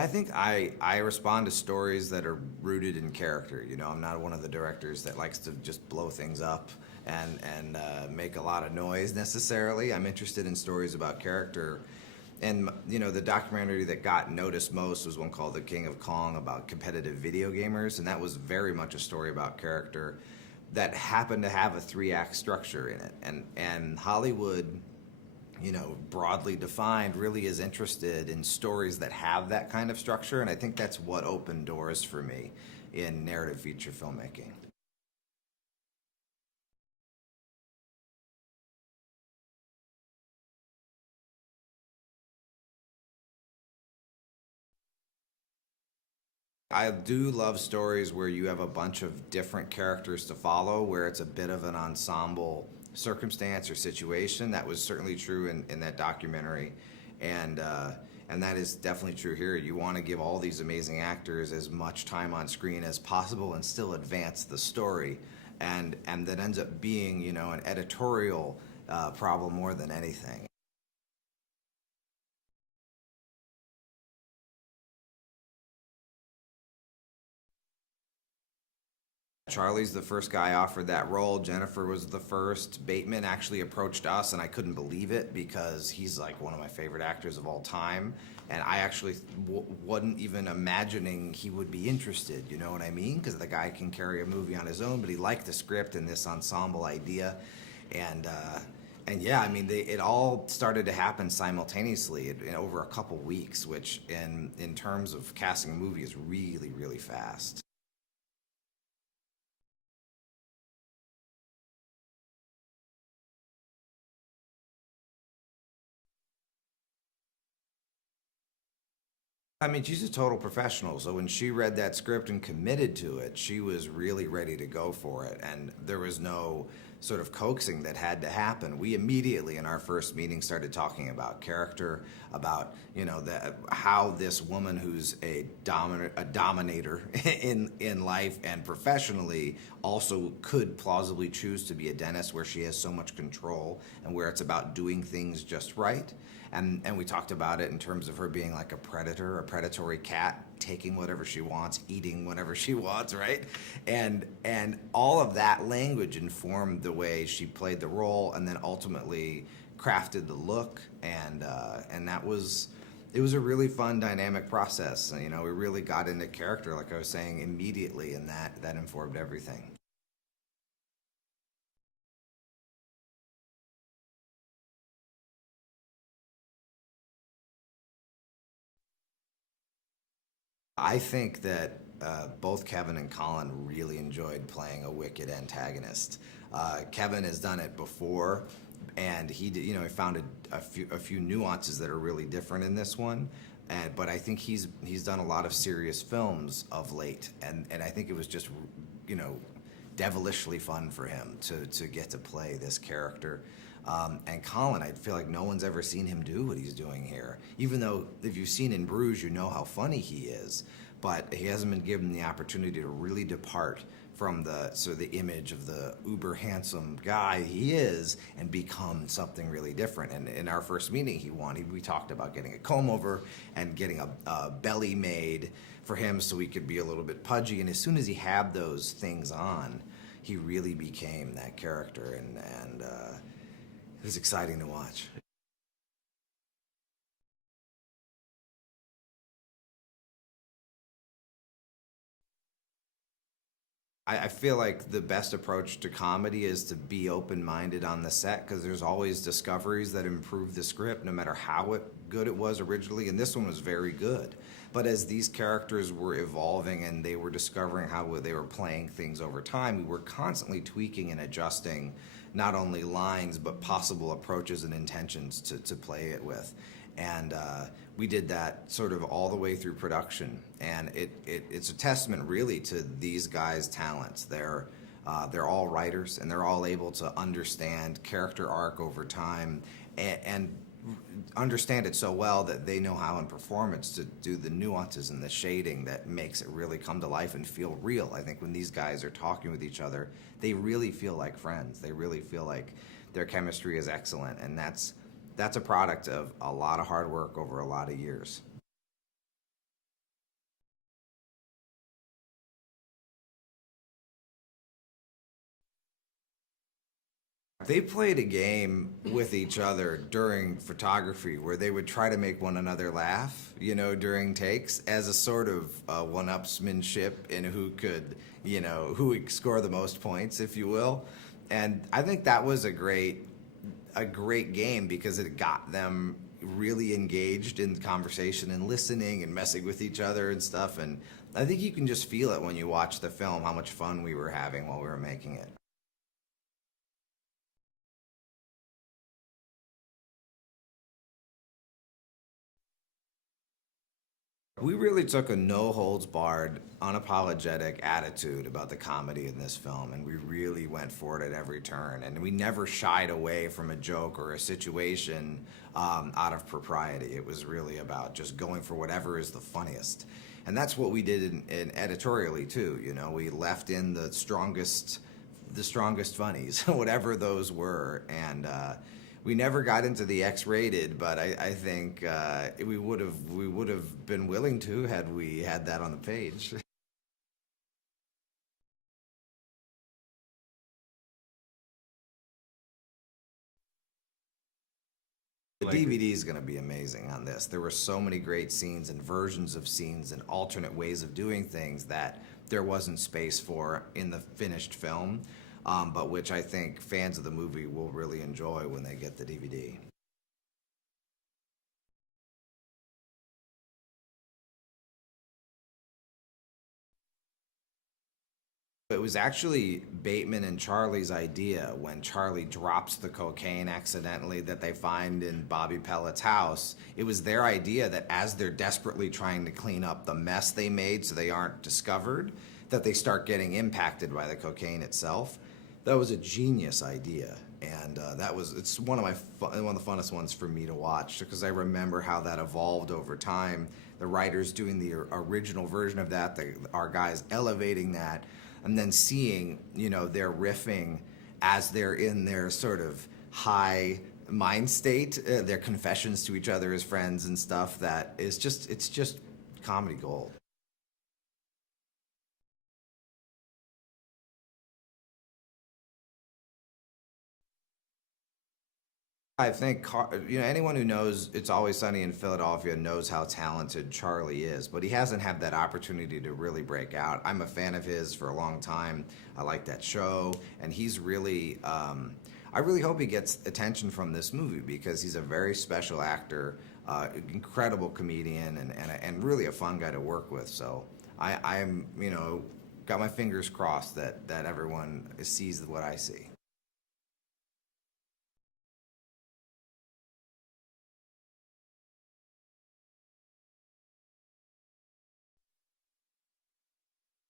I think I respond to stories that are rooted in character. You know, I'm not one of the directors that likes to just blow things up and make a lot of noise necessarily. I'm interested in stories about character. And you know, the documentary that got noticed most was one called The King of Kong about competitive video gamers, and that was very much a story about character that happened to have a three-act structure in it. And Hollywood, you know, broadly defined, really is interested in stories that have that kind of structure, and I think that's what opened doors for me in narrative feature filmmaking. I do love stories where you have a bunch of different characters to follow, where it's a bit of an ensemble circumstance or situation. That was certainly true in that documentary, and uh, and that is definitely true here. You want to give all these amazing actors as much time on screen as possible and still advance the story, and that ends up being, you know, an editorial problem more than anything. Charlie's the first guy offered that role. Jennifer was the first. Bateman actually approached us, and I couldn't believe it because he's like one of my favorite actors of all time. And I actually wasn't even imagining he would be interested, you know what I mean? Because the guy can carry a movie on his own, but he liked the script and this ensemble idea. And, uh, and yeah, I mean, it all started to happen simultaneously in over a couple weeks, which in terms of casting a movie is really, really fast. I mean, she's a total professional. So when she read that script and committed to it, she was really ready to go for it. And there was no sort of coaxing that had to happen. We immediately, in our first meeting, started talking about character, about, you know, how this woman who's a dominator in life and professionally also could plausibly choose to be a dentist, where she has so much control and where it's about doing things just right. And we talked about it in terms of her being like a predator, a predatory cat, taking whatever she wants, eating whatever she wants, right? And all of that language informed the way she played the role, and then ultimately crafted the look, and that was, it was a really fun dynamic process. You know, we really got into character, like I was saying, immediately, and that informed everything. I think that both Kevin and Colin really enjoyed playing a wicked antagonist. Kevin has done it before, and he did, you know, he found a few nuances that are really different in this one. But I think he's done a lot of serious films of late, and I think it was just, you know, devilishly fun for him to get to play this character. And Colin, I feel like no one's ever seen him do what he's doing here. Even though if you've seen in Bruges, you know how funny he is, but he hasn't been given the opportunity to really depart from the sort of the image of the uber handsome guy he is and become something really different. And in our first meeting, we talked about getting a comb over and getting a belly made for him so he could be a little bit pudgy. And as soon as he had those things on, he really became that character, and it was exciting to watch. I feel like the best approach to comedy is to be open minded on the set, because there's always discoveries that improve the script, no matter how good it was originally. And this one was very good. But as these characters were evolving and they were discovering how they were playing things over time, we were constantly tweaking and adjusting not only lines but possible approaches and intentions to play it with. And we did that sort of all the way through production, and it's a testament really to these guys' talents. They're all writers, and they're all able to understand character arc over time, and understand it so well that they know how in performance to do the nuances and the shading that makes it really come to life and feel real. I think when these guys are talking with each other, they really feel like friends. They really feel like their chemistry is excellent, and that's a product of a lot of hard work over a lot of years. They played a game with each other during photography where they would try to make one another laugh, during takes as a sort of one-upsmanship in who could, who would score the most points, if you will. And I think that was a great game because it got them really engaged in conversation and listening and messing with each other and stuff. And I think you can just feel it when you watch the film, how much fun we were having while we were making it. We really took a no holds barred, unapologetic attitude about the comedy in this film, and we really went for it at every turn. And we never shied away from a joke or a situation out of propriety. It was really about just going for whatever is the funniest. And that's what we did in editorially too. We left in the strongest funnies, whatever those were, and we never got into the X-rated, but I think we would have been willing to had we had that on the page. The DVD is going to be amazing on this. There were so many great scenes and versions of scenes and alternate ways of doing things that there wasn't space for in the finished film, but which I think fans of the movie will really enjoy when they get the DVD. It was actually Bateman and Charlie's idea when Charlie drops the cocaine accidentally that they find in Bobby Pellet's house. It was their idea that as they're desperately trying to clean up the mess they made so they aren't discovered, that they start getting impacted by the cocaine itself. That was a genius idea, and it's one of the funnest ones for me to watch because I remember how that evolved over time. The writers doing the original version of that, our guys elevating that, and then seeing their riffing as they're in their sort of high mind state, their confessions to each other as friends and stuff. It's just comedy gold. I think anyone who knows It's Always Sunny in Philadelphia knows how talented Charlie is, but he hasn't had that opportunity to really break out. I'm a fan of his for a long time. I like that show, and he's really. I really hope he gets attention from this movie because he's a very special actor, incredible comedian, and really a fun guy to work with. So I'm got my fingers crossed that everyone sees what I see.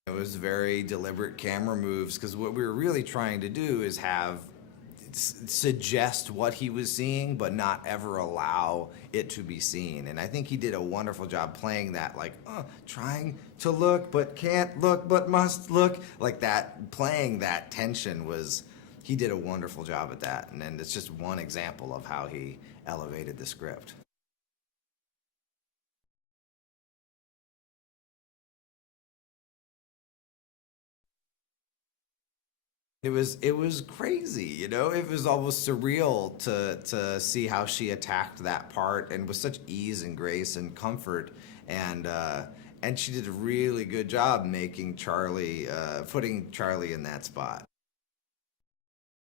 It was very deliberate camera moves because what we were really trying to do is have suggest what he was seeing, but not ever allow it to be seen. And I think he did a wonderful job playing that, like trying to look but can't look but must look, like that. Playing that tension was he did a wonderful job at that, and it's just one example of how he elevated the script. It was crazy, It was almost surreal to see how she attacked that part and with such ease and grace and comfort, and and she did a really good job making putting Charlie in that spot.